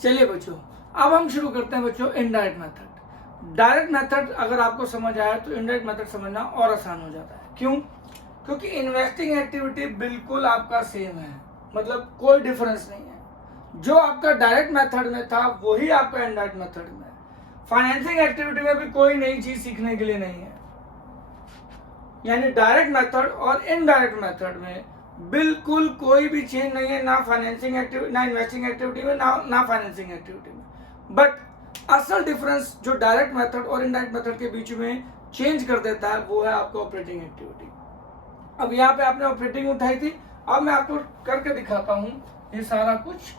चलिए बच्चों, अब हम शुरू करते हैं बच्चों इनडायरेक्ट मेथड। डायरेक्ट मेथड अगर आपको समझ आया तो इनडायरेक्ट मेथड समझना और आसान हो जाता है। क्यों? क्योंकि इन्वेस्टिंग एक्टिविटी बिल्कुल आपका सेम है, मतलब कोई डिफरेंस नहीं है। जो आपका डायरेक्ट मेथड में था वही आपका इनडायरेक्ट मेथड में है। फाइनेंसिंग एक्टिविटी में भी कोई नई चीज सीखने के लिए नहीं है। यानी डायरेक्ट मेथड और इनडायरेक्ट मेथड में बिल्कुल कोई भी चेंज नहीं है, ना फाइनेंसिंग एक्टिविटी, ना इन्वेस्टिंग एक्टिविटी में, ना फाइनेंसिंग एक्टिविटी में। बट असल डिफरेंस जो डायरेक्ट मेथड और इनडायरेक्ट मेथड के बीच में चेंज कर देता है वो है आपका ऑपरेटिंग एक्टिविटी। अब यहाँ पे आपने ऑपरेटिंग उठाई थी, अब मैं आपको करके दिखाता हूँ ये सारा कुछ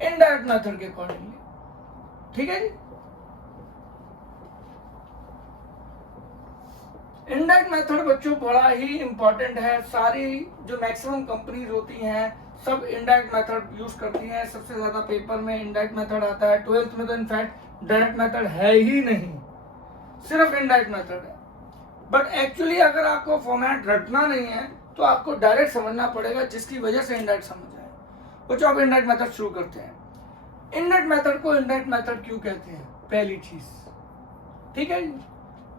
इनडायरेक्ट मेथड के अकॉर्डिंगली। ठीक है जी। इनडायरेक्ट मेथड बच्चों बड़ा ही इंपॉर्टेंट है। सारी जो मैक्सिमम कंपनीज होती हैं सब इनडायरेक्ट मेथड यूज करती हैं। सबसे ज्यादा पेपर में इनडायरेक्ट मेथड आता है। 12th में तो इनफैक्ट डायरेक्ट मेथड है ही नहीं, सिर्फ इनडायरेक्ट मेथड है। बट एक्चुअली अगर आपको फॉर्मेट रटना नहीं है तो आपको डायरेक्ट समझना पड़ेगा, जिसकी वजह से इनडायरेक्ट समझ आए। बच्चों अब इनडायरेक्ट मेथड शुरू करते हैं। इनडायरेक्ट मेथड को इनडायरेक्ट मेथड क्यों कहते हैं? पहली चीज, ठीक है।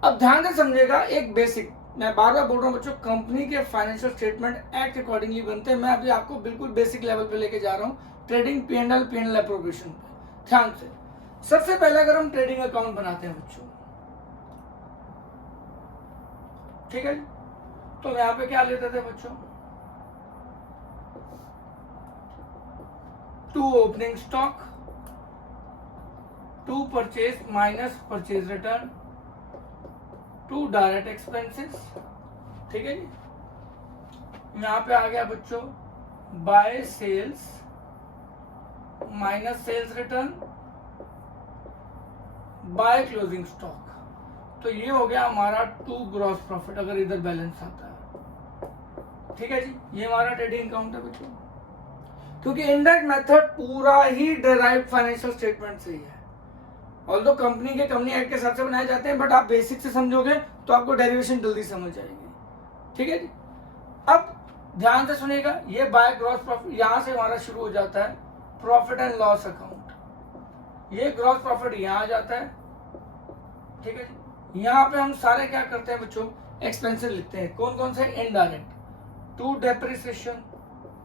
अब ध्यान से समझिएगा, एक बेसिक, मैं बार बार बोल रहा हूँ बच्चों, कंपनी के फाइनेंशियल स्टेटमेंट एक्ट अकॉर्डिंगली बनते हैं। मैं अभी आपको बिल्कुल बेसिक लेवल पे लेके जा रहा हूँ, ट्रेडिंग पी&एल अप्रोप्रिएशन पे। ध्यान से, सबसे पहले अगर हम ट्रेडिंग अकाउंट बनाते हैं बच्चों, ठीक है, तो यहाँ पे क्या लेते थे बच्चों? To opening stock, to purchase minus purchase return, to direct expenses. ठीक है जी। यहां पे आ गया बच्चों by sales minus sales return by closing stock. तो ये हो गया हमारा टू ग्रॉस प्रॉफिट अगर इधर बैलेंस आता है। ठीक है जी, ये हमारा ट्रेडिंग अकाउंट है बच्चों। क्योंकि इनडायरेक्ट मेथड पूरा ही डिराइव्ड फाइनेंशियल स्टेटमेंट से ही है। ऑल्दो कंपनी एक्ट के हिसाब से बनाए जाते हैं, बट आप बेसिक से समझोगे तो आपको डेरिवेशन जल्दी समझ जाएगी। ठीक है जी। अब ध्यान से सुनिएगा, ये बाय ग्रॉस प्रॉफिट यहां से हमारा शुरू हो जाता है प्रॉफिट एंड लॉस अकाउंट। ये ग्रॉस प्रॉफिट यहां आ जाता है। ठीक है जी। यहाँ पे हम सारे क्या करते हैं बच्चों? एक्सपेंसेस लिखते हैं। कौन कौन से? Indirect, to depreciation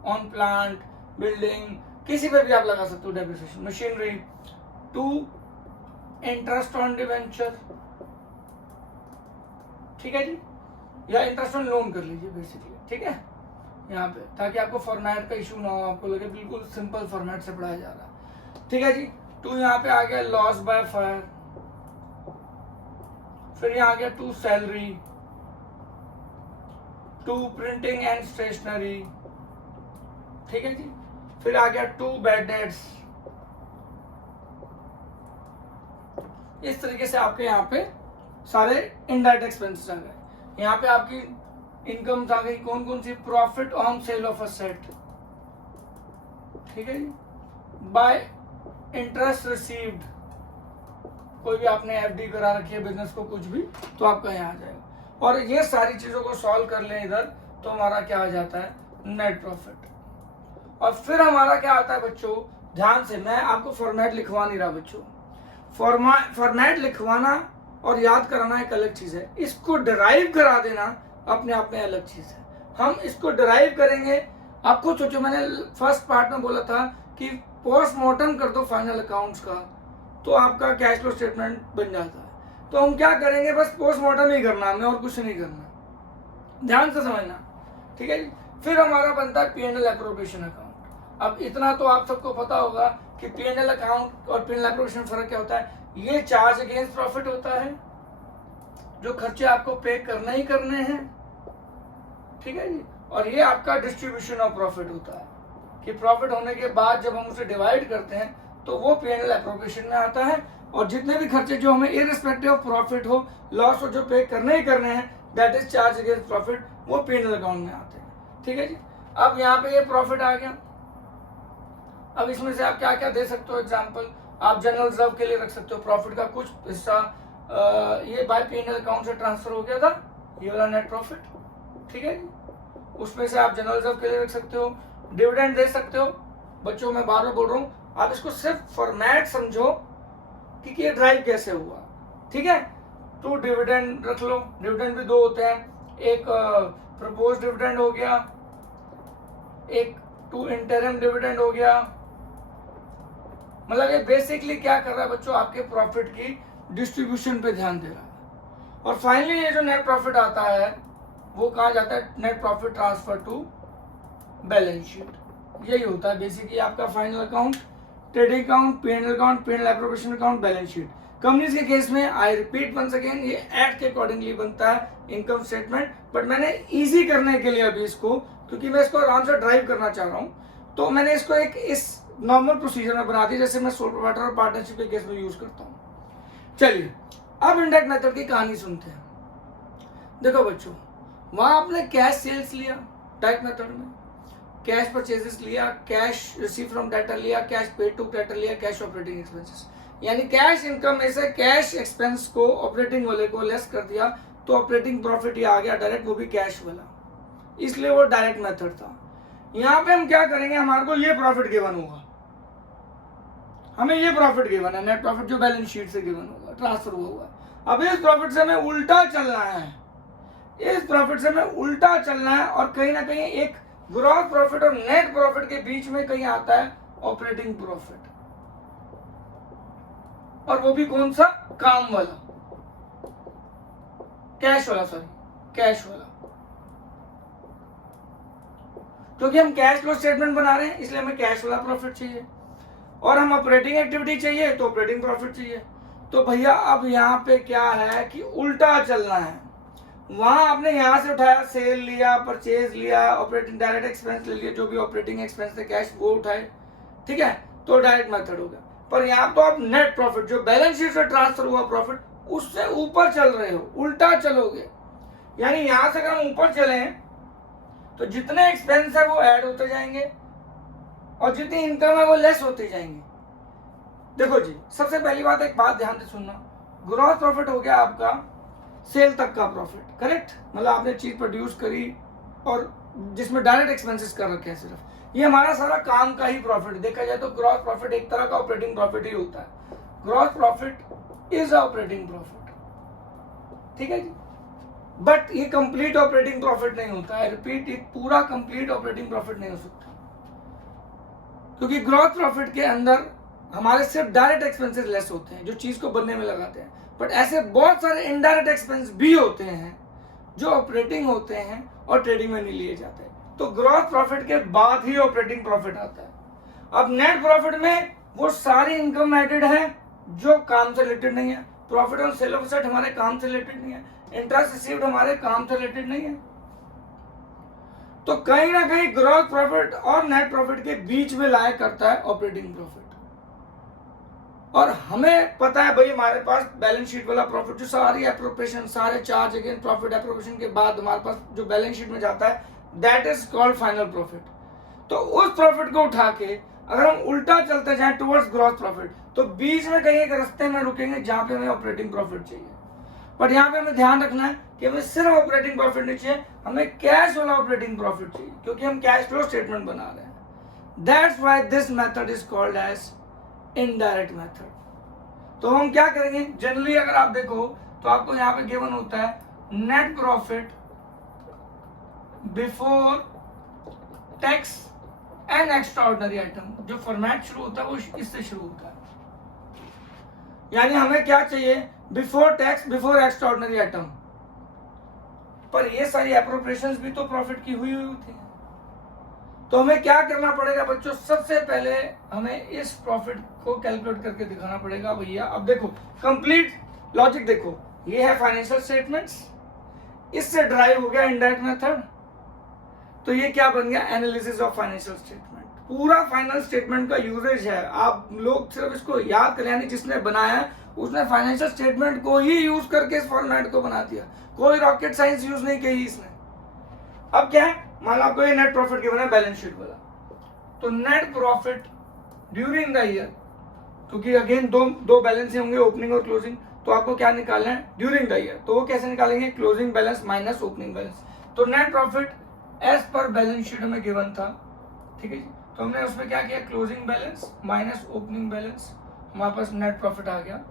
on plant building, किसी पे भी आप लगा सकते हो depreciation, machinery, to interest on debenture, ठीक है जी, या इंटरेस्ट ऑन लोन कर लीजिए बेसिकली। ठीक है, यहाँ पे, ताकि आपको फॉर्मेट का इशू ना हो, आपको लगे बिल्कुल सिंपल फॉर्मेट से पढ़ाया जा रहा है। ठीक है जी। टू यहाँ पे आ गया लॉस बाय फायर, फिर यहाँ आ गया to salary, to printing and stationery. ठीक है जी। फिर आ गया टू बैड डेट्स। इस तरीके से आपके यहाँ पे सारे इनडायरेक्ट एक्सपेंसेस आ गए। यहाँ पे आपकी इनकम आ गई, कौन कौन सी? Profit on sale of asset, ठीक है जी, बाय इंटरेस्ट रिसीव्ड, कोई भी आपने एफडी करा रखी है बिजनेस को, कुछ भी, तो आपका यहाँ आ जाएगा। और ये सारी चीजों को सॉल्व कर लें इधर, तो हमारा क्या आ जाता है? Net profit. और फिर हमारा क्या आता है बच्चों? ध्यान से, मैं आपको फॉर्मेट लिखवा नहीं रहा बच्चों। फॉर्मेट लिखवाना और याद कराना एक अलग चीज है, इसको डिराइव करा देना अपने आप में अलग चीज है। हम इसको डिराइव करेंगे। आपको सोचो, मैंने फर्स्ट पार्ट में बोला था कि पोस्टमार्टम कर दो फाइनल अकाउंट्स का, तो आपका कैश फ्लो स्टेटमेंट बन जाता है। तो हम क्या करेंगे? बस पोस्टमार्टम ही करना, हमें और कुछ नहीं करना। ध्यान से समझना, ठीक है जी। फिर हमारा बनता है पी&एल अप्रोप्रिएशन अकाउंट। अब इतना तो आप सबको पता होगा कि पी&एल अकाउंट और पी&एल अप्रोप्रिएशन फर्क क्या होता है। ये चार्ज अगेंस्ट प्रॉफिट होता है, जो खर्चे आपको पे करने ही करने हैं, ठीक है जी। और ये आपका डिस्ट्रीब्यूशन ऑफ प्रॉफिट होता है, कि प्रॉफिट होने के बाद जब हम उसे डिवाइड करते हैं तो वो पी&एल अप्रोप्रिएशन में आता है। और जितने भी खर्चे जो हमें इररिस्पेक्टिव ऑफ प्रॉफिट हो, लॉस हो, जो पे करने ही करने हैं, that is charge against profit, वो पी&एल अकाउंट में आते हैं। ठीक है जी। अब यहाँ पे ये प्रॉफिट आ गया। अब इसमें से आप क्या क्या दे सकते हो? एग्जाम्पल, आप जनरल रिजर्व के लिए रख सकते हो प्रॉफिट का कुछ हिस्सा, ये बाय पी&एल अकाउंट से ट्रांसफर हो गया था, ये वाला नेट प्रॉफिट, ठीक है जी। उसमें से आप जनरल रिजर्व के लिए रख सकते हो, डिविडेंड दे सकते हो। बच्चों मैं बार बार बोल रहा हूँ, आप इसको सिर्फ फॉर्मेट समझो कि ये ड्राइव कैसे हुआ, ठीक है। टू डिविडेंड रख लो, डिविडेंड भी दो होते हैं, एक प्रपोज डिविडेंड हो गया, एक टू इंटरिम डिविडेंड हो गया। मतलब ये बेसिकली क्या कर रहा है बच्चों, आपके प्रॉफिट की डिस्ट्रीब्यूशन पे ध्यान दे रहा है। और फाइनली ये जो नेट प्रॉफिट आता है वो कहा जाता है net profit transfer to balance sheet. यही होता है बेसिकली आपका final account, trading account, PNL account, PNL appropriation account, balance sheet. Companies के केस में आई रिपीट वंस अगेन, ये एक्ट के अकॉर्डिंगली बनता है इनकम स्टेटमेंट, बट मैंने इजी करने के लिए अभी इसको, क्योंकि मैं इसको आराम से ड्राइव करना चाह रहा हूँ, तो मैंने इसको एक इस नॉर्मल प्रोसीजर में बना दी जैसे मैं सोल प्रोवाइडर और पार्टनरशिप के केस में यूज करता हूँ। चलिए अब इनडायरेक्ट मेथड की कहानी सुनते हैं। देखो बच्चों, वहां आपने कैश सेल्स लिया डायरेक्ट मेथड में, कैश परचेजेस लिया, कैश रिसीव फ्रॉम डेटर लिया, कैश पेड टू क्रेडिटर लिया, कैश ऑपरेटिंग एक्सपेंसेस, यानी कैश इनकम में से कैश एक्सपेंस को ऑपरेटिंग वाले को लेस कर दिया तो ऑपरेटिंग प्रॉफिट ये आ गया डायरेक्ट, वो भी कैश वाला, इसलिए वो डायरेक्ट मेथड था। यहाँ पे हम क्या करेंगे, हमारे को ये प्रॉफिट गिवन होगा, हमें ये प्रॉफिट गिवन है, नेट प्रॉफिट जो बैलेंस शीट से गिवन होगा, ट्रांसफर हुआ है। अब इस प्रॉफिट से हमें उल्टा चलना है, इस प्रॉफिट से हमें उल्टा चलना है, और कहीं ना कहीं एक ग्रॉस प्रॉफिट और नेट प्रॉफिट के बीच में कहीं आता है ऑपरेटिंग प्रॉफिट, और वो भी कौन सा, काम वाला, कैश वाला, सॉरी कैश वाला, क्योंकि हम कैश फ्लो स्टेटमेंट बना रहे हैं इसलिए हमें कैश वाला प्रॉफिट चाहिए, और हम ऑपरेटिंग एक्टिविटी चाहिए तो ऑपरेटिंग प्रॉफिट चाहिए। तो भैया अब यहाँ पे क्या है कि उल्टा चलना है, वहां आपने यहाँ से उठाया, सेल लिया, परचेज लिया, ऑपरेटिंग डायरेक्ट एक्सपेंस ले लिया, जो भी ऑपरेटिंग एक्सपेंस थे कैश वो उठाए, ठीक है, तो डायरेक्ट मेथड हो गया। पर यहाँ तो आप नेट प्रॉफिट जो बैलेंस शीट से ट्रांसफर हुआ प्रॉफिट उससे ऊपर चल रहे हो, उल्टा चलोगे, यानी यहाँ से अगर हम ऊपर चले तो जितने एक्सपेंस है वो ऐड होते जाएंगे और जितनी इनकम है वो लेस होते जाएंगे। देखो जी, सबसे पहली बात, एक बात ध्यान से सुनना, ग्रॉस प्रॉफिट हो गया आपका सेल तक का प्रॉफिट, करेक्ट, मतलब आपने चीज प्रोड्यूस करी और जिसमें डायरेक्ट एक्सपेंसेस कर रखे हैं सिर्फ, ये हमारा सारा काम का ही प्रॉफिट। देखा जाए तो ग्रॉस प्रॉफिट एक तरह का ऑपरेटिंग प्रॉफिट ही होता है, gross profit is operating profit, ठीक है जी। बट ये कंप्लीट ऑपरेटिंग प्रॉफिट नहीं होता है, रिपीट, ये पूरा कंप्लीट ऑपरेटिंग प्रॉफिट नहीं हो सकता, क्योंकि ग्रॉस प्रॉफिट के अंदर हमारे सिर्फ डायरेक्ट एक्सपेंसेस लेस होते हैं जो चीज को बनने में लगाते हैं, बट ऐसे बहुत सारे इनडायरेक्ट एक्सपेंस भी होते हैं जो ऑपरेटिंग होते हैं और ट्रेडिंग में नहीं लिए जाते, तो ग्रॉस प्रॉफिट के बाद ही ऑपरेटिंग प्रॉफिट आता है। अब नेट प्रॉफिट में वो सारी इनकम एडेड है जो काम से रिलेटेड नहीं है, profit on sale of asset हमारे काम से रिलेटेड नहीं है, इंटरेस्ट रिसीव्ड हमारे काम से रिलेटेड नहीं है, तो कहीं ना कहीं ग्रॉस प्रॉफिट और नेट प्रॉफिट के बीच में लाया करता है ऑपरेटिंग प्रॉफिट। और हमें पता है भाई हमारे पास बैलेंस शीट वाला प्रॉफिट जो सारी एप्रोप्रिएशन, सारे चार्ज अगेन प्रॉफिट एप्रोप्रिएशन के बाद हमारे पास जो बैलेंस शीट में जाता है that is called final profit. तो उस प्रॉफिट को उठा के अगर हम उल्टा चलते जाएं टुवर्ड्स ग्रॉस प्रॉफिट तो बीच में कहीं एक रास्ते में रुकेंगे जहां पे हमें ऑपरेटिंग प्रॉफिट चाहिए। बट यहाँ पे हमें ध्यान रखना है कि हमें सिर्फ ऑपरेटिंग प्रॉफिट नहीं चाहिए, हमें कैश वाला ऑपरेटिंग प्रॉफिट चाहिए, क्योंकि हम कैश फ्लो स्टेटमेंट बना रहे हैं। That's why this method is called as indirect method. तो हम क्या करेंगे, जनरली अगर आप देखो तो आपको यहाँ पे गिवन होता है net profit before tax and extraordinary item. जो फॉर्मेट शुरू होता है वो इससे शुरू होता है, यानी हमें क्या चाहिए, before tax before extraordinary item. पर ये सारी एप्रोप्रिएशंस भी तो प्रॉफिट की हुई होती है, तो हमें क्या करना पड़ेगा बच्चों, सबसे पहले हमें इस प्रॉफिट को कैलकुलेट करके दिखाना पड़ेगा। भैया अब देखो कंप्लीट लॉजिक देखो, ये है फाइनेंशियल स्टेटमेंट्स, इससे ड्राइव हो गया इनडायरेक्ट मेथड, तो ये क्या बन गया, एनालिसिस ऑफ फाइनेंशियल स्टेटमेंट। पूरा फाइनल स्टेटमेंट का यूजेज है, आप लोग सिर्फ इसको याद कर, यानी जिसने बनाया उसने फाइनेंशियल स्टेटमेंट को ही यूज करके इस फॉर्मेट को बना दिया, कोई रॉकेट साइंस यूज नहीं की इसने। अब क्या है, मान लो आपको ये नेट प्रॉफिट गिवन है बैलेंस शीट वाला, तो net profit during the year, क्योंकि अगेन दो बैलेंस होंगे ओपनिंग और क्लोजिंग, तो आपको क्या निकालना है ड्यूरिंग द ईयर, तो वो कैसे निकालेंगे, closing balance minus opening balance. तो net profit as per balance sheet में गिवन था, ठीक है जी। तो हमने उसमें क्या किया, closing balance minus opening balance, हमारे पास नेट प्रॉफिट आ गया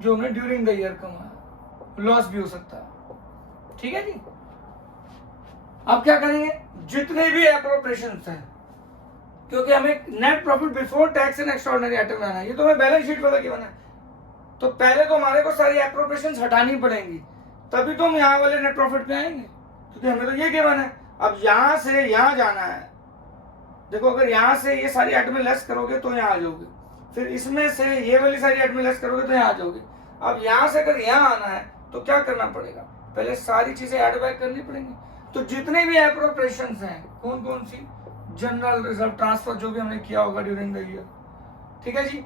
जो हमने ड्यूरिंग द ईयर कमाया, लॉस भी हो सकता है। ठीक है जी। अब क्या करेंगे, जितने भी एप्रोप्रिएशंस हैं, क्योंकि हमें net profit before tax and extraordinary item बनाना है, ये तो हमें बैलेंस शीट पता क्यों बनाना है, तो पहले तो हमारे को सारी एप्रोप्रिएशंस हटानी पड़ेंगी, तभी तो हम यहाँ वाले नेट प्रॉफिट पे आएंगे, क्योंकि हमें तो ये गिवन है। अब यहाँ से यहाँ जाना है, देखो अगर यहाँ से ये सारी आइटमें लेस करोगे तो यहाँ आ जाओगे, फिर इसमें से ये वाली सारी आइटमें लेस करोगे तो यहाँ आ जाओगे। अब यहाँ से अगर यहाँ आना है तो क्या करना पड़ेगा, पहले सारी चीजें ऐड बैक करनी पड़ेंगी। तो जितने भी एप्रोप्रिएशंस हैं, कौन कौन सी, जनरल रिजर्व ट्रांसफर जो भी हमने किया होगा ड्यूरिंग द ईयर, ठीक है जी,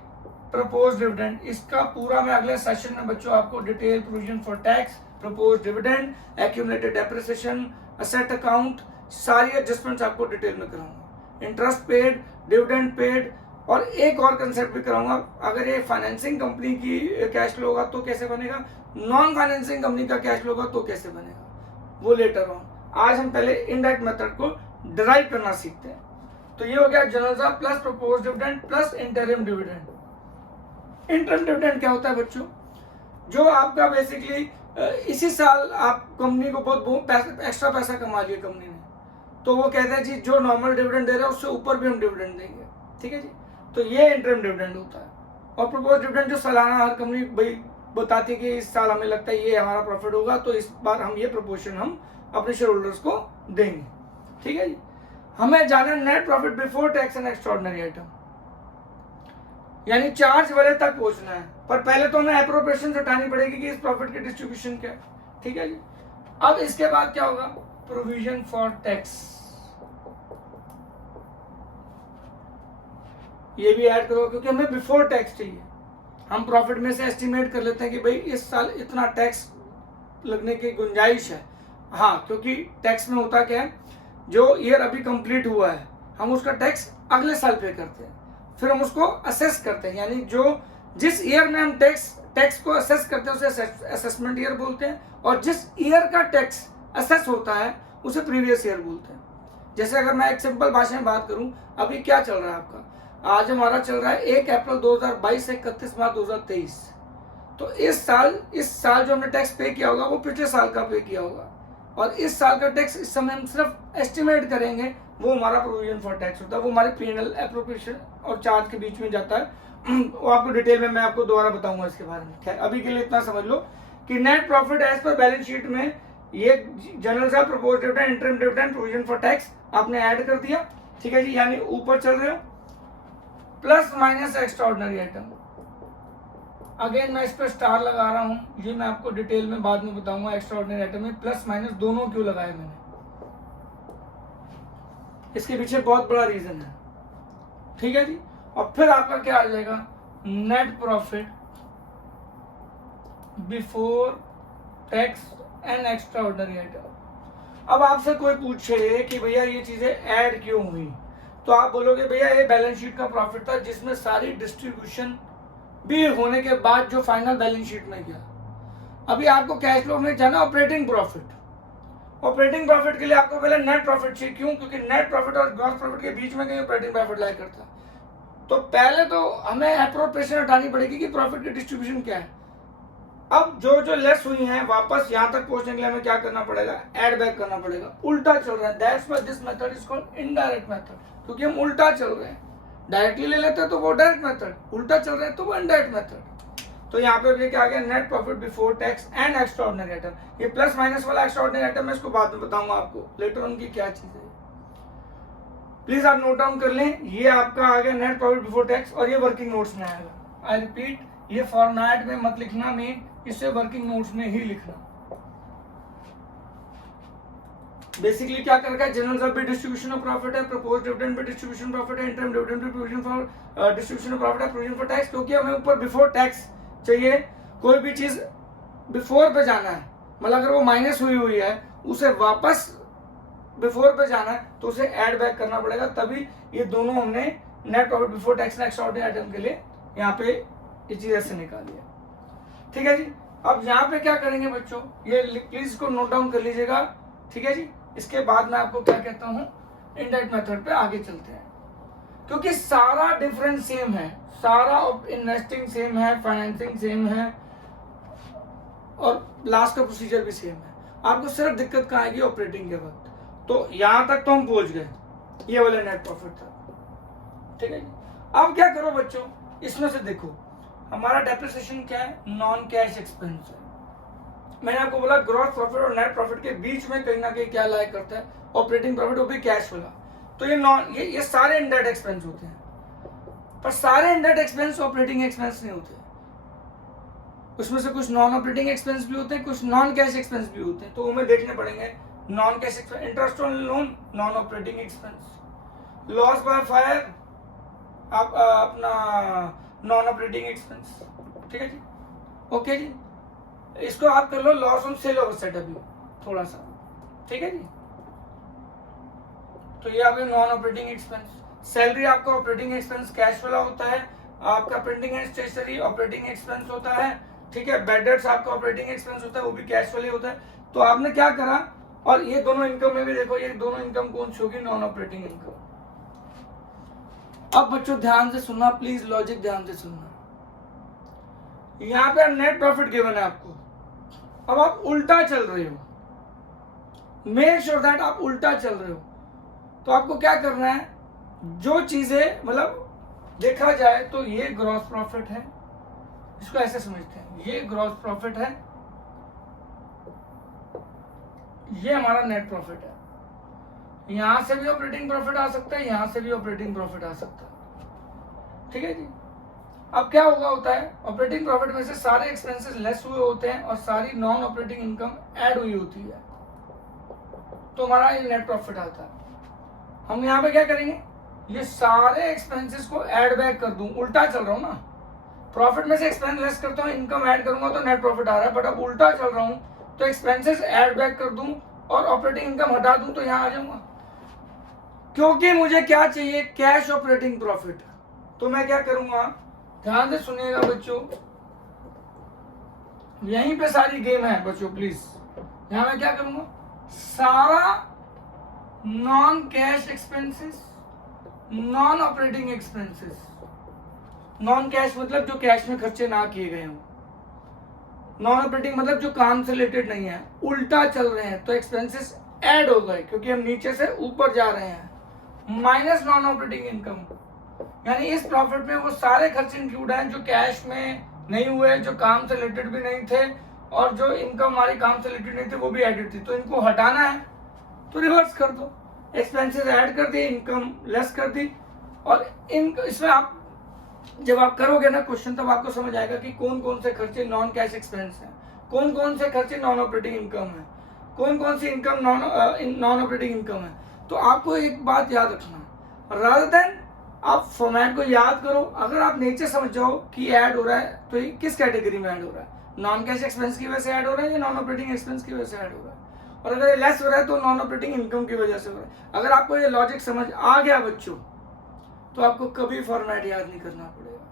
प्रपोज डिविडेंड, इसका पूरा मैं अगले सेशन में बच्चों आपको detail provision for tax, propose dividend, accumulated depreciation, asset account, सारी एडजस्टमेंट्स आपको डिटेल में कराऊंगा, इंटरेस्ट पेड, डिविडेंड पेड, और एक और कंसेप्ट भी कराऊंगा, अगर ये फाइनेंसिंग कंपनी की कैश फ्लो होगा तो कैसे बनेगा, नॉन फाइनेंसिंग कंपनी का कैश फ्लो होगा तो कैसे बनेगा, वो लेटर ऑन। आज हम पहले इनडायरेक्ट मेथड को डिराइव करना सीखते हैं। तो ये हो गया general plus propose dividend plus interim dividend. Interim dividend क्या होता है बच्चों, जो आपका बेसिकली इसी साल आप कंपनी को बहुत एक्स्ट्रा पैसा कमा लिया कंपनी ने, तो वो कहते हैं जी जो नॉर्मल डिविडेंड दे रहा है उससे ऊपर भी हम डिविडेंड देंगे, ठीक है जी, तो ये इंटरिम डिविडेंड होता है। और प्रपोज डिविडेंड जो सालाना हर कंपनी भाई बताती है कि इस साल हमें लगता है ये हमारा प्रॉफिट होगा, तो इस बार हम ये प्रपोर्शन हम अपने शेयर होल्डर्स को देंगे, ठीक है जी। हमें जाना net profit before tax and extraordinary item, यानी चार्ज वाले तक पहुंचना है, पर पहले तो हमें एप्रोप्रिएशन हटानी पड़ेगी कि इस प्रॉफिट की डिस्ट्रीब्यूशन क्या है, ठीक है जी। अब इसके बाद क्या होगा, प्रोविजन फॉर टैक्स, ये भी ऐड करो क्योंकि हमें बिफोर टैक्स चाहिए। हम प्रॉफिट में से एस्टिमेट कर लेते हैं कि भाई इस साल इतना टैक्स लगने की गुंजाइश है, हाँ, क्योंकि टैक्स में होता क्या है, जो ईयर अभी कंप्लीट हुआ है हम उसका टैक्स अगले साल पे करते हैं, फिर हम उसको असेस करते हैं, यानी जो जिस ईयर में हम टैक्स को असेस करते हैं उसे असेसमेंट ईयर बोलते हैं, और जिस ईयर का टैक्स असेस होता है उसे प्रीवियस ईयर बोलते हैं। जैसे अगर मैं एक सिंपल भाषा में बात करूं, अभी क्या चल रहा है आपका, आज हमारा चल रहा है 1 अप्रैल 2022 से 31 मार्च 2023, तो इस साल जो हमने टैक्स पे किया होगा वो पिछले साल का पे किया होगा, और इस साल का टैक्स इस समय हम सिर्फ एस्टिमेट करेंगे, वो हमारा प्रोविजन फॉर टैक्स होता है, वो हमारे P&L एप्रोप्रिएशन और चार्ज के बीच में जाता है। वो आपको डिटेल में मैं आपको दोबारा बताऊंगा इसके बारे में। खैर अभी के लिए इतना समझ लो कि net profit as per balance sheet में ये जनरल सा propose dividend, interim dividend, provision for tax आपने ऐड कर दिया, ठीक है जी, यानी ऊपर चल रहे हो, plus minus extraordinary item. Again मैं इस पर स्टार लगा रहा हूं, ये मैं आपको डिटेल में बाद में बताऊंगा एक्स्ट्राऑर्डिनरी आइटम में प्लस माइनस दोनों क्यों लगाए मैंने, इसके पीछे बहुत बड़ा रीजन है, ठीक है जी। और फिर आपका क्या आ जाएगा, net profit before tax and extraordinary item. अब आपसे कोई पूछे कि भैया ये चीजें ऐड क्यों हुई, तो आप बोलोगे भैया ये बैलेंस शीट का प्रॉफिट था जिसमें सारी डिस्ट्रीब्यूशन भी होने के बाद जो फाइनल बैलेंस शीट में गया। अभी आपको कैश फ्लो में जाना ऑपरेटिंग प्रॉफिट, ऑपरेटिंग प्रॉफिट के लिए आपको पहले नेट प्रॉफिट चाहिए, क्यों, क्योंकि नेट प्रॉफिट और ग्रॉस प्रॉफिट के बीच में कहीं ऑपरेटिंग प्रॉफिट लाया करता है, तो पहले तो हमें एप्रोप्रिएशन हटानी पड़ेगी कि प्रॉफिट की डिस्ट्रीब्यूशन क्या है। अब जो लेस हुई हैं वापस यहाँ तक पहुंचने के लिए हमें क्या करना पड़ेगा, ऐड बैक करना पड़ेगा, उल्टा चल रहा है, that's why this method is called indirect method, क्योंकि हम उल्टा चल रहे हैं, डायरेक्टली ले लेते हैं तो वो डायरेक्ट मेथड, उल्टा चल रहे हैं तो वो इनडायरेक्ट मेथड। तो यहाँ पे क्या आ गया, net profit before tax and extraordinary item. ये प्लस माइनस वाला एक्स्ट्राऑर्डिनरी आइटम मैं इसको बाद में बताऊंगा आपको लेटर ऑन की क्या चीज है, प्लीज आप नोट डाउन कर लें। ये आपका आ गया नेट प्रॉफिट बिफोर टैक्स, और ये वर्किंग नोट्स में आएगा। आई रिपीट, ये फॉर्मेट में मत लिखना, में इसे वर्किंग नोट्स में ही लिखना। बेसिकली क्या कर रखा है, जनरल सब भी डिस्ट्रीब्यूशन ऑफ प्रॉफिट है, प्रपोज डिविडेंड भी डिस्ट्रीब्यूशन प्रॉफिट है, इंटरिम डिविडेंड भी provision for distribution of profit है, प्रोविजन फॉर टैक्स, क्योंकि हमें ऊपर बिफोर टैक्स चाहिए। कोई भी चीज बिफोर पे जाना है, मतलब अगर वो माइनस हुई है उसे वापस बिफोर पे जाना है तो उसे ऐड बैक करना पड़ेगा, तभी ये दोनों हमने net profit before tax and extraordinary item के लिए यहाँ पे ये चीज ऐसे निकाली है, ठीक है जी। अब यहाँ पे क्या करेंगे बच्चों, ये प्लीज इसको नोट डाउन कर लीजिएगा, ठीक है जी। इसके बाद मैं आपको क्या कहता हूँ इनडायरेक्ट मेथड पे आगे चलते हैं, क्योंकि सारा डिफरेंस सेम है, सारा इन्वेस्टिंग सेम है, फाइनेंसिंग सेम है और लास्ट का प्रोसीजर भी सेम है। आपको सिर्फ दिक्कत कहाँ आएगी? ऑपरेटिंग के वक्त। तो यहां तक तो हम पहुंच गए, ये वाला नेट प्रॉफिट था, ठीक है जी। अब क्या करो बच्चों, इसमें से देखो हमारा डेप्रिसिएशन क्या है? नॉन कैश एक्सपेंस है। मैंने आपको बोला ग्रॉस प्रॉफिट और नेट प्रॉफिट के बीच में कहीं ना कहीं क्या लाया करता है? ऑपरेटिंग प्रॉफिट, वो भी कैश वाला। तो ये सारे इनडायरेक्ट एक्सपेंस होते हैं, पर सारे इनडायरेक्ट एक्सपेंस ऑपरेटिंग एक्सपेंस नहीं होते। उसमें से कुछ नॉन ऑपरेटिंग एक्सपेंस भी होते हैं, कुछ नॉन कैश एक्सपेंस भी होते हैं, तो हमें देखने पड़ेंगे। Non cash expense, interest on loan non operating expense, loss by fire आप अपना नॉन ऑपरेटिंग एक्सपेंस, ठीक है जी, ओके जी। इसको आप कर लो loss on sale of asset अभी थोड़ा सा, ठीक है जी। तो ये आपके नॉन ऑपरेटिंग एक्सपेंस। सैलरी आपका ऑपरेटिंग एक्सपेंस कैश वाला होता है, आपका printing and stationery operating expense होता है, ठीक है। बैड डेट्स आपका ऑपरेटिंग एक्सपेंस होता है, वो भी कैश वाले होता है। तो आपने क्या करा, और ये दोनों इनकम में भी देखो, ये दोनों इनकम कौन सी होगी? Non operating income. अब बच्चों ध्यान से सुनना प्लीज, लॉजिक ध्यान से सुनना। यहाँ पे नेट प्रॉफिट गिवन है आपको, अब आप उल्टा चल रहे हो, मेक श्योर दैट आप उल्टा चल रहे हो। तो आपको क्या करना है, जो चीजें मतलब देखा जाए तो ये ग्रॉस प्रॉफिट है, इसको ऐसे समझते हैं, ये ग्रॉस प्रॉफिट है, ये हमारा नेट प्रॉफिट है। यहां से भी ऑपरेटिंग प्रॉफिट आ सकता है, यहां से भी ऑपरेटिंग प्रॉफिट आ सकता है, ठीक है जी। अब क्या होता है, ऑपरेटिंग प्रॉफिट में से सारे एक्सपेंसेस लेस हुए होते हैं और सारी नॉन ऑपरेटिंग इनकम ऐड हुई होती है, तो हमारा ये नेट प्रॉफिट आता है। हम यहाँ पे क्या करेंगे, ये सारे एक्सपेंसेस को ऐड बैक कर दूं, उल्टा चल रहा हूं ना, प्रॉफिट में से एक्सपेंस लेस करता हूँ, इनकम ऐड करूंगा तो नेट प्रॉफिट आ रहा है, बट अब उल्टा चल रहा हूं तो एक्सपेंसेस ऐड बैक कर दूं और ऑपरेटिंग इनकम हटा दूं तो यहाँ आ जाऊंगा, क्योंकि मुझे क्या चाहिए? Cash operating profit. तो मैं क्या करूंगा, ध्यान से सुनिएगा बच्चों, यहीं पे सारी गेम है बच्चों प्लीज। यहां मैं क्या करूंगा, सारा non cash expenses, non operating expenses, non cash मतलब जो कैश में खर्चे ना किए गए हों, नॉन ऑपरेटिंग मतलब जो काम से रिलेटेड नहीं है, उल्टा चल रहे हैं तो एक्सपेंसेस ऐड हो गए क्योंकि हम नीचे से ऊपर जा रहे हैं, माइनस नॉन ऑपरेटिंग इनकम। यानी इस प्रॉफिट में वो सारे खर्चे इंक्लूड हैं जो कैश में नहीं हुए, जो काम से रिलेटेड भी नहीं थे, और जो इनकम हमारी काम से रिलेटेड नहीं थे वो भी एडेड थी। तो इनको हटाना है तो रिवर्स कर दो, एक्सपेंसेस ऐड कर दिए, इनकम लेस कर दी। और इसमें आप जब आप करोगे ना क्वेश्चन, तब आपको समझ आएगा कि कौन कौन से खर्चे नॉन कैश एक्सपेंस हैं, कौन कौन से खर्चे नॉन ऑपरेटिंग इनकम है, कौन कौन सी इनकम नॉन ऑपरेटिंग इनकम है। तो आपको एक बात याद रखना, रादर देन आप फॉर्मेट को याद करो, अगर आप नीचे समझ जाओ कि ऐड हो रहा है तो ये किस कैटेगरी में ऐड हो रहा है, नॉन कैश एक्सपेंस की वजह से ऐड हो रहा है या नॉन ऑपरेटिंग एक्सपेंस की वजह से ऐड हो रहा है, और अगर ये लेस हो रहा है तो नॉन ऑपरेटिंग इनकम की वजह से हो रहा है। अगर आपको ये लॉजिक समझ आ गया बच्चों, तो आपको कभी फॉर्मेट याद नहीं करना पड़ेगा।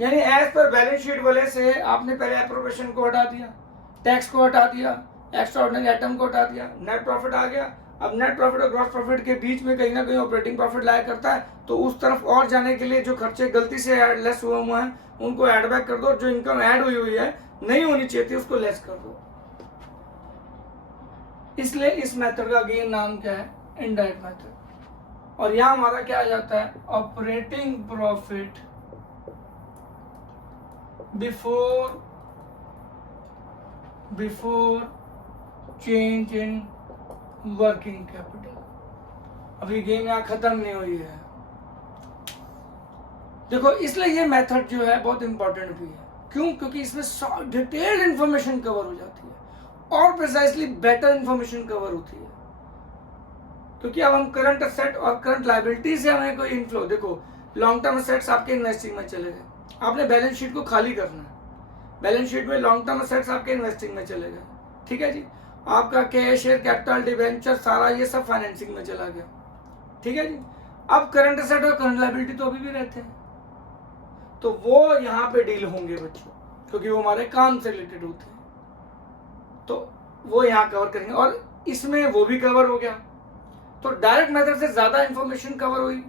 यानी एज पर बैलेंस शीट वाले से आपने पहले एप्रोप्रिएशन को हटा दिया, टैक्स को हटा दिया, एक्स्ट्रा ऑर्डिनरी आइटम को हटा दिया, नेट प्रॉफिट आ गया। अब नेट प्रॉफिट और ग्रॉस प्रॉफिट के बीच में कहीं ना कहीं ऑपरेटिंग प्रॉफिट लाया करता है, तो उस तरफ और जाने के लिए जो खर्चे गलती से लेस हुए हैं उनको ऐड बैक कर दो, जो इनकम ऐड हुई है नहीं होनी चाहिए थी उसको लेस कर दो। इसलिए इस मेथड का अगेन नाम क्या है, इनडायरेक्ट मेथड। और यहां हमारा क्या आ जाता है, operating profit before change in working capital. अभी गेम यहाँ खत्म नहीं हुई है, देखो। इसलिए ये मेथड जो है बहुत इंपॉर्टेंट भी है। क्यों? क्योंकि इसमें डिटेल्ड इंफॉर्मेशन कवर हो जाती है और प्रिसाइसली बेटर इंफॉर्मेशन कवर होती है। क्योंकि अब हम करंट असेट और करंट लायबिलिटी से हमें कोई इनफ्लो, देखो लॉन्ग टर्म असेट्स आपके इन्वेस्टिंग में चले गए, आपने बैलेंस शीट को खाली करना है, बैलेंस शीट में लॉन्ग टर्म असेट्स आपके इन्वेस्टिंग में चले गए, ठीक है जी। आपका कैश, शेयर कैपिटल, डिवेंचर, सारा ये सब फाइनेंसिंग में चला गया, ठीक है जी। अब करंट असेट और करंट लायबिलिटी तो अभी भी रहते हैं, तो वो यहाँ पे डील होंगे बच्चों, क्योंकि वो हमारे काम से रिलेटेड होते हैं, तो वो यहाँ कवर करेंगे। और इसमें वो भी कवर हो गया, तो डायरेक्ट मेथड से ज्यादा इंफॉर्मेशन कवर हुई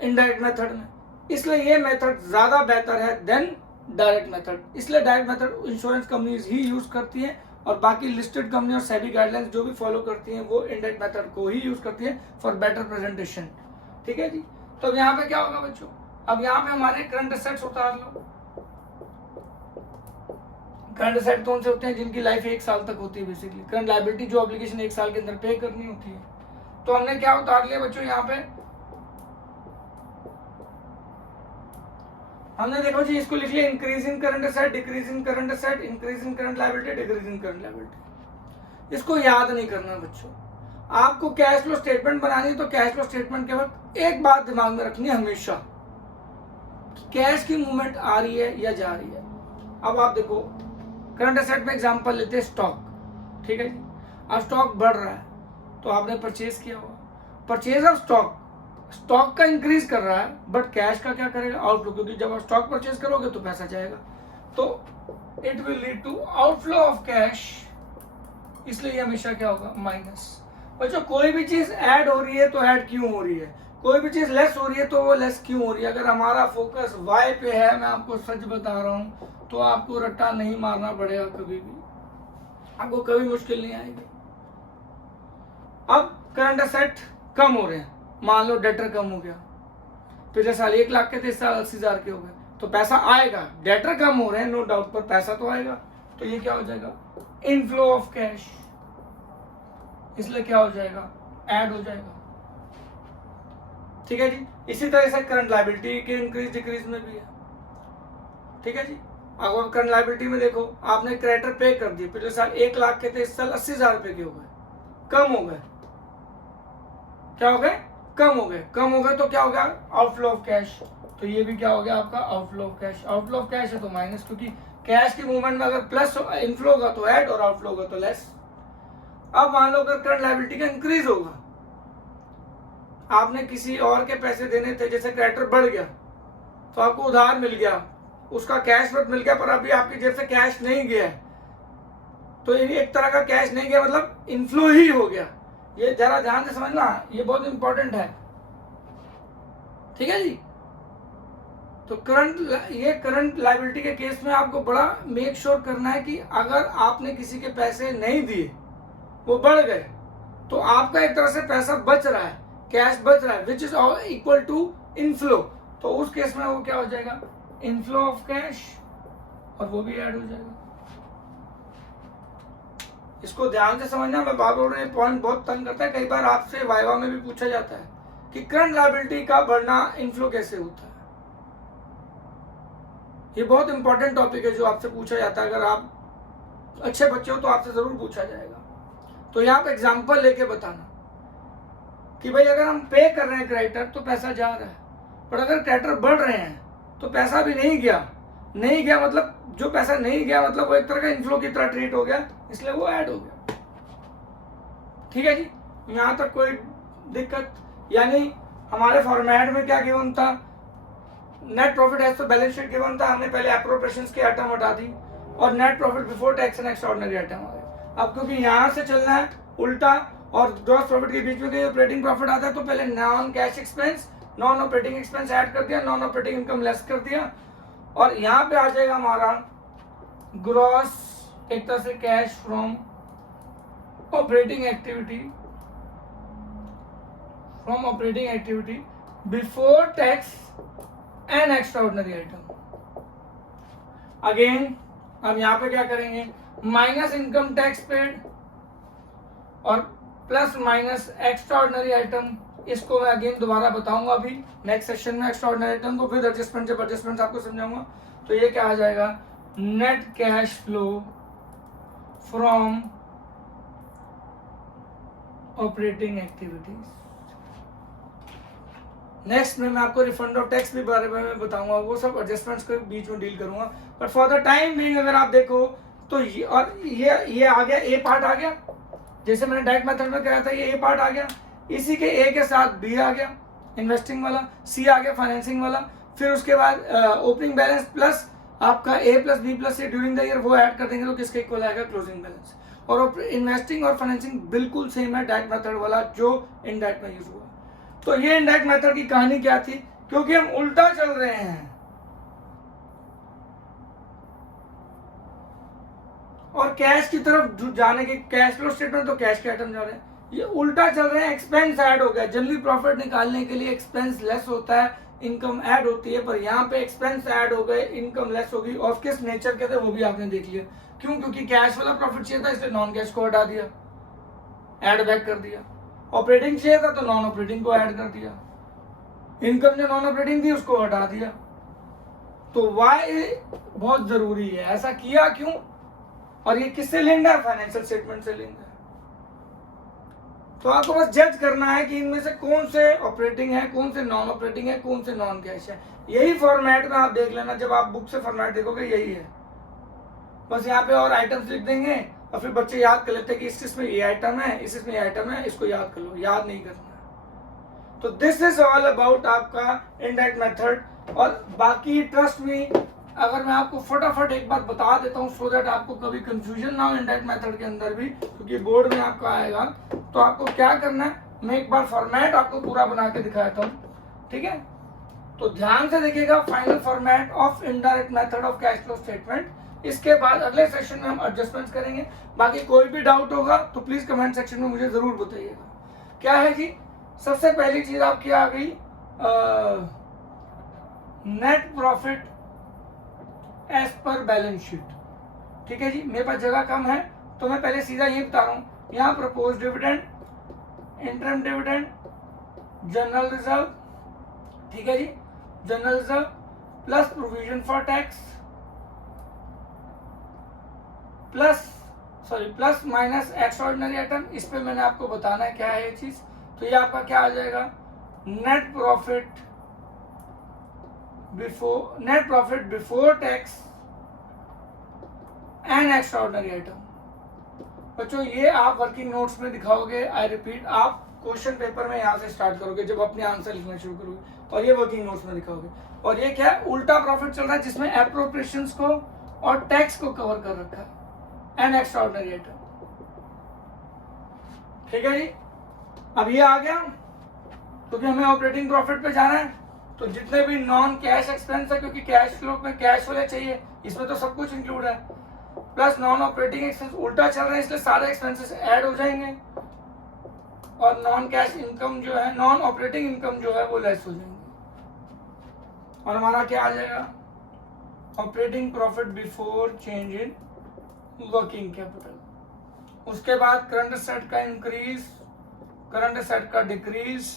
इनडायरेक्ट मेथड में, इसलिए ये मेथड ज्यादा बेहतर है देन डायरेक्ट मेथड। इसलिए डायरेक्ट मेथड इंश्योरेंस कंपनीज ही यूज करती हैं और बाकी लिस्टेड कंपनी और सेबी गाइडलाइंस जो भी फॉलो करती हैं वो इनडायरेक्ट मेथड को ही यूज करती है फॉर बेटर प्रेजेंटेशन। ठीक है जी। तो अब यहाँ पे क्या होगा बच्चों, अब यहाँ पे हमारे करंट असेट्स उतार लो। करंट असेट कौन से होते हैं, जिनकी लाइफ 1 साल तक होती है बेसिकली। करंट लायबिलिटी जो ऑब्लिगेशन 1 साल के अंदर पे करनी होती है। तो हमने क्या उतार लिया बच्चों, यहाँ पे हमने देखो जी इसको लिख लिया increase in current asset, decrease in current asset, increase in current liability, decrease in current liability. इसको याद नहीं करना बच्चों, आपको कैश फ्लो स्टेटमेंट बनानी है तो कैश फ्लो स्टेटमेंट के वक्त एक बात दिमाग में रखनी है हमेशा, कैश की मूवमेंट आ रही है या जा रही है। अब आप देखो करंट असेट में एग्जांपल लेते हैं स्टॉक, ठीक है जी। अब स्टॉक बढ़ रहा है तो आपने परचेज किया होगा, परचेज ऑफ स्टॉक का इंक्रीज कर रहा है, बट कैश का क्या करेगा, आउटफ्लो, क्योंकि जब आप स्टॉक परचेज करोगे तो पैसा जाएगा, तो it will lead to outflow of cash, इसलिए हमेशा क्या होगा, माइनस। बच्चों कोई भी चीज ऐड हो रही है तो ऐड क्यों हो रही है, कोई भी चीज लेस हो रही है तो वो लेस क्यों हो रही है। अगर हमारा फोकस वाई पे है, मैं आपको सच बता रहा हूं, तो आपको रट्टा नहीं मारना पड़ेगा, कभी भी आपको कभी मुश्किल नहीं आएगी। अब करंट असेट कम हो रहे हैं, मान लो डेटर कम हो गया, पिछले साल 1 लाख के थे, इस साल 80,000 के हो गए, तो पैसा आएगा। डेटर कम हो रहे हैं नो डाउट, पर पैसा तो आएगा, तो ये क्या हो जाएगा, इनफ्लो ऑफ कैश, इसलिए क्या हो जाएगा, ऐड हो जाएगा। ठीक है जी। इसी तरह से करंट लायबिलिटी के इंक्रीज डिक्रीज में भी है। ठीक है जी। अगर करंट लायबिलिटी में देखो, आपने क्रेडिटर पे कर दिए, पिछले साल 1 लाख के थे, इस साल 80,000 रुपए के हो गए, कम हो गए, क्या हो गए, कम हो गए। कम हो गए तो क्या हो गया, आउटफ्लो ऑफ कैश, तो ये भी क्या हो गया आपका, outflow of cash. Outflow of cash है तो माइनस, क्योंकि कैश की मूवमेंट में अगर प्लस इनफ्लो होगा तो ऐड और आउटफ्लो होगा तो लेस। अब मान लो अगर करंट लायबिलिटी का इंक्रीज होगा, आपने किसी और के पैसे देने थे, जैसे क्रेडिटर बढ़ गया तो आपको उधार मिल गया, उसका कैश मिल गया, पर अभी आपकी जेब से कैश नहीं गया, तो ये एक तरह का कैश नहीं गया, मतलब इनफ्लो ही हो गया। ये जरा ध्यान से समझना, ये बहुत इंपॉर्टेंट है। ठीक है जी। तो करंट लायबिलिटी के केस में आपको बड़ा मेक श्योर करना है कि अगर आपने किसी के पैसे नहीं दिए, वो बढ़ गए, तो आपका एक तरह से पैसा बच रहा है, कैश बच रहा है, which is equal to inflow, तो उस केस में वो क्या हो जाएगा, इनफ्लो ऑफ कैश, और वो भी ऐड हो जाएगा। इसको ध्यान से समझना, मैं बार बार ये पॉइंट बहुत तंग करता है, कई बार आपसे वाइवा में भी पूछा जाता है कि करंट लायबिलिटी का बढ़ना इनफ्लो कैसे होता है। ये बहुत इंपॉर्टेंट टॉपिक है जो आपसे पूछा जाता है, अगर आप अच्छे बच्चे हो तो आपसे जरूर पूछा जाएगा। तो यहाँ पे एग्जाम्पल लेके बताना कि भाई अगर हम पे कर रहे हैं क्रेडिटर तो पैसा जा रहा है, पर अगर क्रेडिटर बढ़ रहे हैं तो पैसा भी नहीं गया, मतलब जो पैसा नहीं गया मतलब वो एक तरह का इनफ्लो की तरह ट्रीट हो गया, इसलिए वो ऐड हो गया। ठीक है जी। यहाँ तक कोई दिक्कत, यानी हमारे फॉर्मेट में क्या गिवन था, net profit as per balance sheet given था, हमने पहले एप्रोप्रिएशंस की आइटम हटा दी और net profit before tax and extraordinary item आ गया। अब क्योंकि यहाँ से चलना है उल्टा, और ग्रॉस प्रॉफिट के बीच में ऑपरेटिंग प्रॉफिट आता है, तो पहले non cash expense, non operating expense add कर दिया, नॉन ऑपरेटिंग इनकम लेस कर दिया, और यहाँ पे आ जाएगा हमारा ग्रॉस, एक तरह से cash from operating activity before tax and extraordinary item. Again अब यहाँ पे क्या करेंगे, माइनस इनकम टैक्स पेड और प्लस माइनस एक्स्ट्राऑर्डिनरी आइटम। इसको मैं अगेन दोबारा बताऊंगा अभी नेक्स्ट सेशन में, एक्स्ट्राऑर्डिनरी आइटम को विद एडजस्टमेंट, जब एडजस्टमेंट आपको समझाऊंगा। तो ये क्या आ जाएगा, net cash flow from operating activities. Next में मैं आपको रिफंड ऑफ टैक्स भी बारे में बताऊंगा, वो सब एडजस्टमेंट्स के बीच में डील करूंगा। But for the time being अगर आप देखो तो ये आ गया, ए पार्ट आ गया, जैसे मैंने डायरेक्ट मेथड में कहा था, ये ए पार्ट आ गया, इसी के ए के साथ बी आ गया इन्वेस्टिंग वाला, सी आ गया फाइनेंसिंग वाला, फिर उसके बाद ओपनिंग बैलेंस प्लस आपका A plus B plus C during the year, वो ऐड कर देंगे तो किसके इक्वल आएगा, क्लोजिंग बैलेंस। और इन्वेस्टिंग और फाइनेंसिंग बिल्कुल सेम है डायरेक्ट मेथड वाला जो इनडायरेक्ट में यूज हुआ। तो ये इनडायरेक्ट मेथड की कहानी क्या थी, क्योंकि हम उल्टा चल रहे हैं और कैश की तरफ जाने के, कैश फ्लो स्टेटमेंट तो कैश के आइटम जा रहे हैं, ये उल्टा चल रहे हैं, एक्सपेंस ऐड हो गया। जनरली प्रॉफिट निकालने के लिए एक्सपेंस लेस होता है, इनकम ऐड होती है, पर यहाँ पे एक्सपेंस ऐड हो गए, इनकम लेस होगी, और किस नेचर के थे वो भी आपने देख लिया। क्यों? क्योंकि कैश वाला प्रॉफिट चाहिए था, इसलिए नॉन कैश को हटा दिया, ऐड बैक कर दिया। ऑपरेटिंग चाहिए था तो नॉन ऑपरेटिंग को ऐड कर दिया, इनकम जो नॉन ऑपरेटिंग थी उसको हटा दिया। तो वाई बहुत जरूरी है, ऐसा किया क्यों, और ये किससे लिंक्ड है? फाइनेंशियल स्टेटमेंट से लिंक्ड है। तो आपको बस जज करना है कि इनमें से कौन से ऑपरेटिंग है, कौन से नॉन ऑपरेटिंग है, कौन से नॉन कैश है। यही फॉर्मेट में आप देख लेना, जब आप बुक से फॉर्मेट देखोगे यही है। बस यहाँ पे और आइटम्स लिख देंगे और फिर बच्चे याद कर लेते हैं कि इसमें ये आइटम है, इसमें ये आइटम है, इसको याद कर लो, याद नहीं करना। तो दिस इज ऑल अबाउट आपका इनडायरेक्ट मेथड। और बाकी ट्रस्ट मी, अगर मैं आपको फटाफट एक बार बता देता हूँ सो दैट आपको कभी कंफ्यूजन ना हो इनडायरेक्ट मेथड के अंदर भी, क्योंकि बोर्ड में आपका आएगा। तो आपको क्या करना है, मैं एक बार फॉर्मेट आपको पूरा बना के दिखाता हूँ, ठीक है? तो ध्यान से देखिएगा, final format of indirect method of cash flow statement. इसके बाद अगले सेशन में हम एडजस्टमेंट्स करेंगे। बाकी कोई भी डाउट होगा तो प्लीज कमेंट सेक्शन में मुझे जरूर बताइएगा। क्या है जी, सबसे पहली चीज आपकी आ गई net profit as per balance sheet. ठीक है जी, मेरे पास जगह कम है तो मैं पहले सीधा ये बता रहा हूँ, यहाँ propose dividend, interim dividend, general reserve, ठीक है जी, general reserve plus provision for tax plus minus extraordinary item. इस पे मैंने आपको बताना है क्या है ये चीज। तो ये आपका क्या आ जाएगा, net profit before tax and extraordinary item. बच्चों ये आप वर्किंग नोट्स में दिखाओगे, आई रिपीट, आप क्वेश्चन पेपर में यहाँ से स्टार्ट करोगे जब अपने आंसर लिखना शुरू करोगे, और ये वर्किंग नोट्स में दिखाओगे। और ये क्या है, उल्टा प्रॉफिट चल रहा है जिसमें एप्रोप्रिएशंस को और टैक्स को कवर कर रखा है एंड एक्स्ट्राऑर्डिनरी आइटम। ठीक है जी, अब ये आ गया क्योंकि हमें ऑपरेटिंग प्रॉफिट पे जाना है। तो जितने भी नॉन कैश एक्सपेंस है, क्योंकि कैश फ्लो में कैश वाले चाहिए, इसमें तो सब कुछ इंक्लूड है, प्लस नॉन ऑपरेटिंग एक्सपेंस उल्टा चल रहा है इसलिए सारे एक्सपेंसेस ऐड हो जाएंगे, और नॉन कैश इनकम जो है, नॉन ऑपरेटिंग इनकम जो है वो लेस हो जाएंगे, और हमारा क्या आ जाएगा, operating profit before change in working capital. उसके बाद करंट एसेट का इंक्रीज, करंट एसेट का डिक्रीज,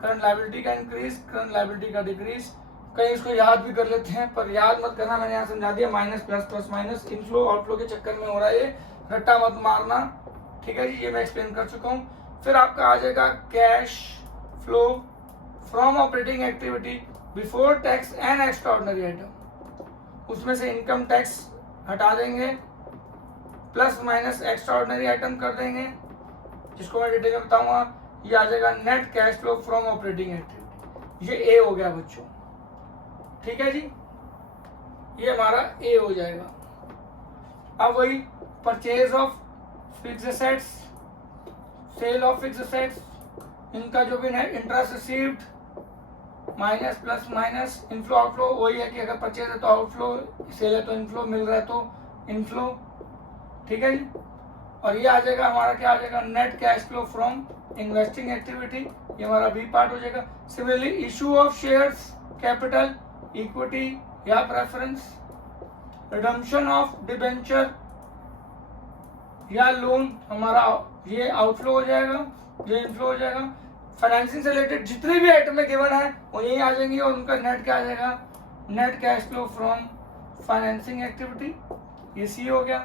करंट लायबिलिटी का इंक्रीज, करंट लायबिलिटी का डिक्रीज। कहीं इसको याद भी कर लेते हैं, पर याद मत करना, मैंने यहाँ समझा दिया, minus plus plus minus, inflow outflow के चक्कर में हो रहा है ये, रट्टा मत मारना। ठीक है जी, ये मैं एक्सप्लेन कर चुका हूँ। फिर आपका आ जाएगा cash flow from operating activity before tax and extraordinary item. उसमें से इनकम टैक्स हटा देंगे, प्लस माइनस एक्स्ट्राऑर्डिनरी आइटम कर देंगे, जिसको मैं डिटेल में बताऊंगा। ये आ जाएगा net cash flow from operating activity, ये ए हो गया बच्चों। ठीक है जी, ये हमारा ए हो जाएगा। अब वही purchase of fixed assets, sale of fixed assets, इनका जो भी net interest received minus plus minus, inflow outflow वही है कि अगर परचेज है तो आउटफ्लो, सेल है तो इनफ्लो, मिल रहा है तो इनफ्लो। ठीक है जी, और ये आ जाएगा हमारा, क्या आ जाएगा, net cash flow from investing activity, ये हमारा बी पार्ट हो जाएगा। Similarly issue of shares, capital, equity या प्रेफरेंस, रिडम्पशन ऑफ डिबेंचर या लोन, हमारा ये आउटफ्लो हो जाएगा, ये इनफ्लो हो जाएगा। फाइनेंसिंग से रिलेटेड जितने भी आइटम में गिवन है वो यही आ जाएंगी, और उनका नेट क्या आ जाएगा, net cash flow from financing activity, ये सी हो गया।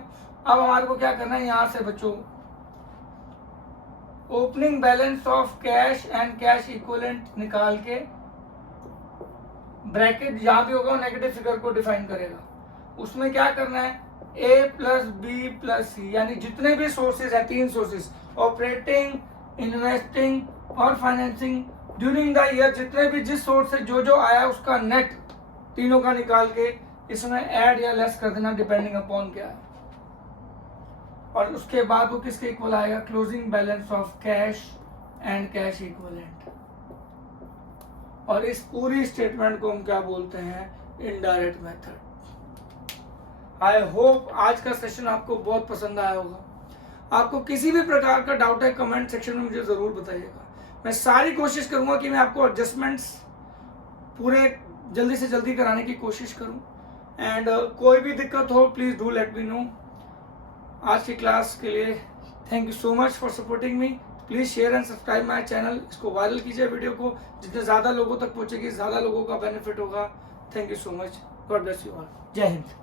अब हमारे को क्या करना है, यहाँ से बच्चों opening balance of cash and cash equivalent निकाल के ब्रैकेट जहां भी होगा नेगेटिव फिगर को डिफाइन करेगा। उसमें क्या करना है, ए प्लस बी प्लस सी, यानी जितने भी सोर्सेज है, तीन सोर्सेज, ऑपरेटिंग, इन्वेस्टिंग और फाइनेंसिंग, ड्यूरिंग द ईयर जितने भी जिस सोर्स से जो जो आया उसका नेट तीनों का निकाल के इसमें ऐड या लेस कर देना डिपेंडिंग अपॉन क्या है। और उसके बाद वो किसके इक्वल आएगा, closing balance of cash and cash equivalent. और इस पूरी स्टेटमेंट को हम क्या बोलते हैं, इनडायरेक्ट मेथड। आई होप आज का सेशन आपको बहुत पसंद आया होगा। आपको किसी भी प्रकार का डाउट है कमेंट सेक्शन में मुझे ज़रूर बताइएगा। मैं सारी कोशिश करूंगा कि मैं आपको एडजस्टमेंट्स पूरे जल्दी से जल्दी कराने की कोशिश करूं। एंड कोई भी दिक्कत हो please do let me know. आज की क्लास के लिए thank you so much for supporting me. Please share and subscribe my channel. इसको वायरल कीजिए वीडियो को, जितने ज़्यादा लोगों तक पहुँचेगी ज़्यादा लोगों का बेनिफिट होगा। Thank you so much. God bless you all. जय हिंद।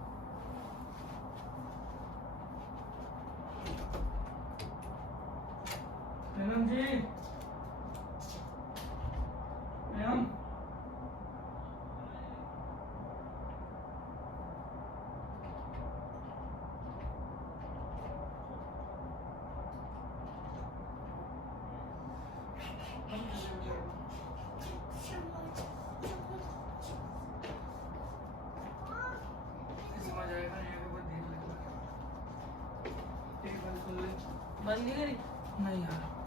मैम जी, मैम समझ आएगा ये तो धीरे बंद नहीं करी नहीं यार।